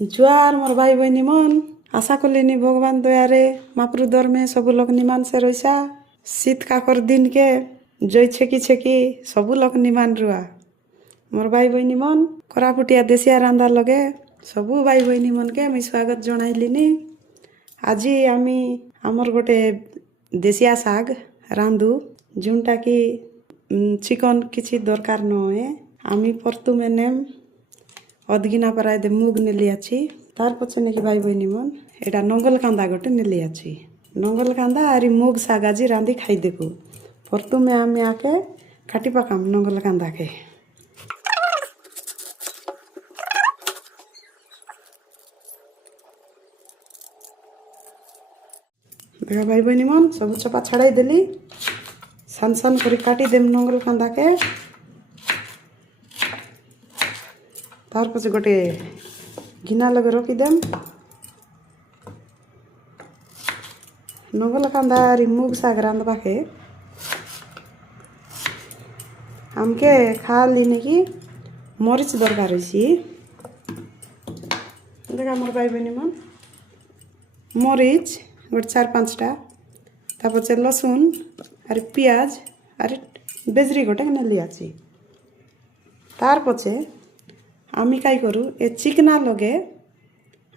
जुआर मोर भाई बहनी मन आशा कलिनी भगवान दयारे मापुर दर में सब लोग निमान से रईसा शीत काकर दिन के जय छेकी छेकी सब लोग निमान रुआ मोर भाई बहनी मन कोरापुटिया देशिया रांदा लगे सबू भाई बहनी मन के मुई स्वागत जनाइलिनी। आज आमी आमर गोटे देशिया साग रांधु जोंटा कि चिकन किछि दरकार नए आमी प्रथमे नेम अधगिना पराय दे मुग नेली आछि तार पछे नेकी भाई बहनी मन एटा नंगल कांदा गोटे नेली आछि नंगल कांदा आरि मुग साग आज रांधि खाई देखु प्रथमे आमी आके काटी पकाम नंगल कांदा के देखा भाई बहनी मन सब चपा छड़ाई देली सान सान करी काटी देम नंगल कांदा के तार पछे गोटे गिना लगे रखी देम नंगल कांदा आरि मुग साग रांधबा के हमके खाली नेकी मरीच दरकार होइसी देखा मोर भाई बहनी मन मरीच गोटे 4-5टा तापछे लसुन आर पियाज आर बेजरी गोटे नेली आछि तार पछे आमी काई करू ए चिकना लगे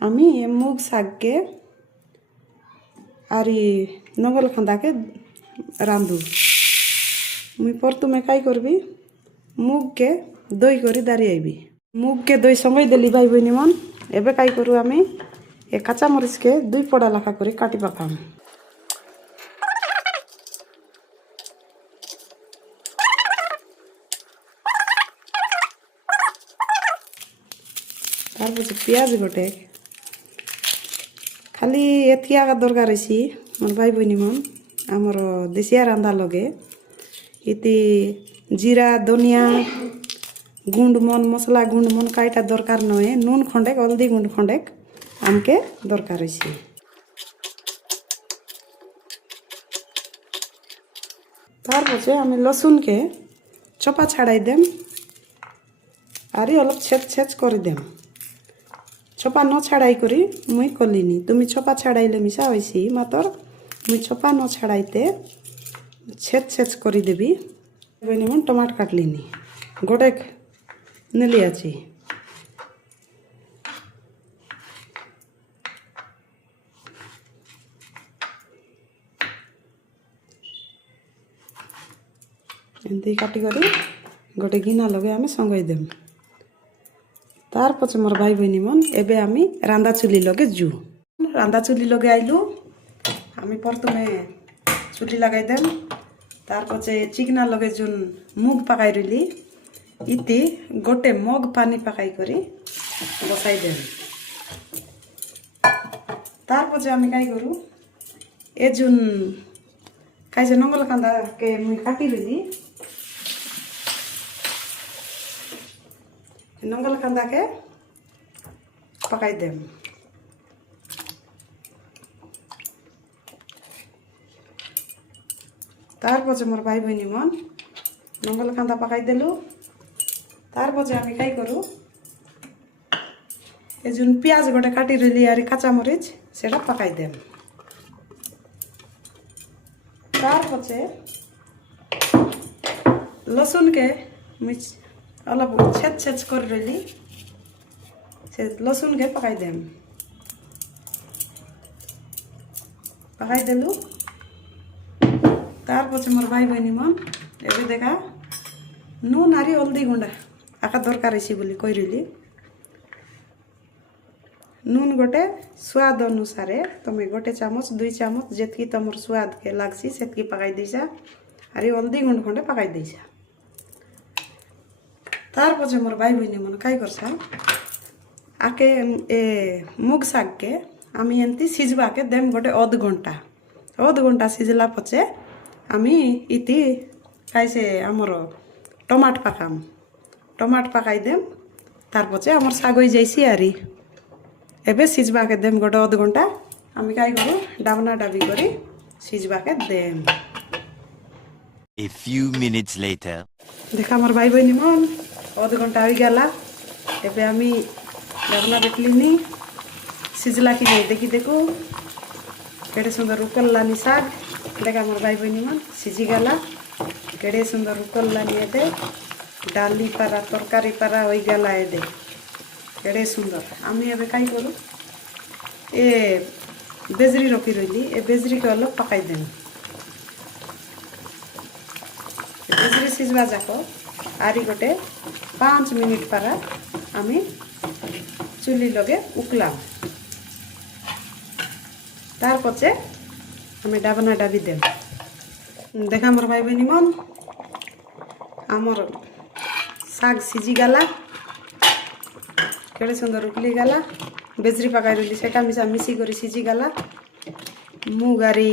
आमी ए मुग साग के आरी नंगल खांदा के रांधु मुई प्रथमे काई करबी मुग के दई करी दारी आईबी मुग के दई संगई देली भाई बहनी मन एबे काई करू आमी ए काचा मरीच के 2 पड़ा लाखा करी काटी पकाम तार पछे पियाज गोटे खाली एथिया का दरकार होइसी मोर भाई बहनी मन आमर देशिया रांधा लगे इति जीरा धनिया गुंड मन मसला गुंड मन काईटा दरकार नए नून खंडेक हल्दी गुंड खंडेक आमके दरकार होइसी तार पछे आमी लसुन के चपा छाड़ाई देम आरी अलग छेद छेद कर देम छपा न छाड़ाई करी मुई कलिनी तुमी छपा छाड़ाइले मिसा होइसी मातर मुई छपा न छाड़ाइते छेद छेद करी देबी बहनी मन टमाट काटलिनी गोटे नेली आछि एमती काटी करी गोटे गिना लगे आमे संगई देम तार पछे मोर भाई बहनी मन एबे आमी रांदा चुली लगे जू रांदा चुली लगे आइलु आमी प्रथमे चुली लगाई देम तार पछे चिकना लगे जुन मुग पकाई रली इति गोटे मग पानी पकाई करी बसाई देम तार पछे आमी काई करू ए जुन काई नंगल कांदा के मुई काटी रली नंगल कांदा के पकाई देम तार पछे मोर भाई बहनी मन नंगल कांदा पकाई देलु तार पछे आमी काई करू ए जुन पियाज गोटे काटी रली आरी काचा मरीच सेटा पकाई देम तार पछे लसुन के मिर्च अलग छेद छेद कर रही से लसुन के पकाई देम पकाई देलु तार पछे मोर भाई बहनी मन एबे देखा नून आरी हल्दी गुंडा आका दरकार होइसी बोली कहि रली नून गोटे स्वाद अनुसार तमे गोटे चामच 2 चामच जेतकी तमर स्वाद के लागसी सेतकी पकाई देसा आरी हल्दी गुंड खंडे पकाई देसा तार पछे मोर भाई बहनी मन काई करसा आके ए मुग साग के आमी एंती सिजबा के देम गोटे अध घंटा सिजला पछे आमी इति काईसे आमर टमाट पकाई देम तार पछे आमर साग होई जाइसी आरी एबे सिजबा के देम गोटे अध घंटा आमी काई करू डाबना डाबी करी सिजबा के them A few minutes later. देखा मोर भाई बहनी मन अध घंटा हो गला एबे आमी ଡାବନା ବେଟଲିନି ସିଝଲା କି ନାଇଁ ଦେଖି ଦେଖୁ କେଡ଼େ ସୁନ୍ଦର ଉକଲଲାନି ଶାଗ ଦେଖା ମୋର ଭାଇ ବହିনী ମାନ ସିଝିଗଲା କେଡ଼େ ସୁନ୍ଦର ଉକଲଲାନି ଏବେ ଡାଲି ପାରା ତରକାରୀ ପାରା ହୋଇଗଲା ଏବେ କେଡ଼େ ସୁନ୍ଦର আমি ଏବେ কাই করু এ বেজরি রকি রইলি এ বেজরিকে অলপ পাকাই দেন বেজরি সিজবা যাক আরি গোটে 5 মিনিট পারা আমি চুলি লগে উকলাম তারপরে আমি ডাবনা ডাবি দেব দেখা মোর ভাই বহিনী মন আমার শাগ সিঝি গলা কেড়ে সুন্দর উকলি গলা বেজরি পাকাই রইলি সেটা মিশা মিশি করে সিঝি গলা মুগ আরি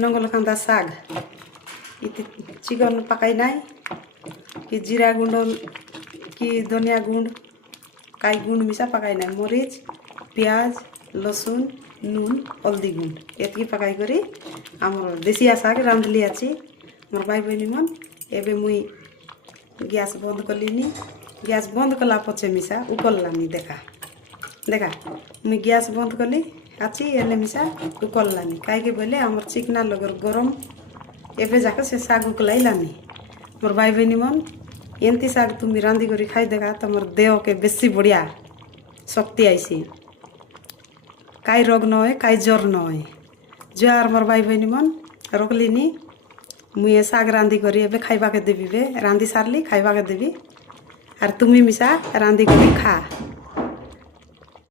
নঙ্গল খান্দা শাগ ইতি চিকন পাকাই নাই কি জিরা গুঁড় কি ধনিয়া গুঁড় কাই গুঁড় মিশা পাকাই নাই মরিচ পেঁয়াজ লসুন নুন হলদি গুঁড় এতকি পাকাই করি আমার দেশিয়া শাগ রাঁধলি আছি মোর ভাই বহিনী মন এবে মুই গ্যাস বন্ধ কলিনি গ্যাস বন্ধ কলা পছে মিশা উকললানি দেখা দেখা মুই গ্যাস বন্ধ কলি আছি এলে মিশা উকললানি কাইকে বলে আমার চিকনা লগর গরম এবে যাকে সে শাগ উকলাইলানি মোর ভাই বহিনী মন এমতি শাগ তুমি রাঁধি করে খাই দেখা তোমার দেহকে বেশি বড়িয়া শক্তি আইসি কাই রোগ নয় কাই জ্বর নয় জয়ার মোর ভাই বহিনী মন রকলিনি মুই এ শাগ রাঁধি করি এবে খাইবাকে দেবি বে রাঁধি সারলি খাইবাকে দেবি আর তুমি মিশা রাঁধি করে খা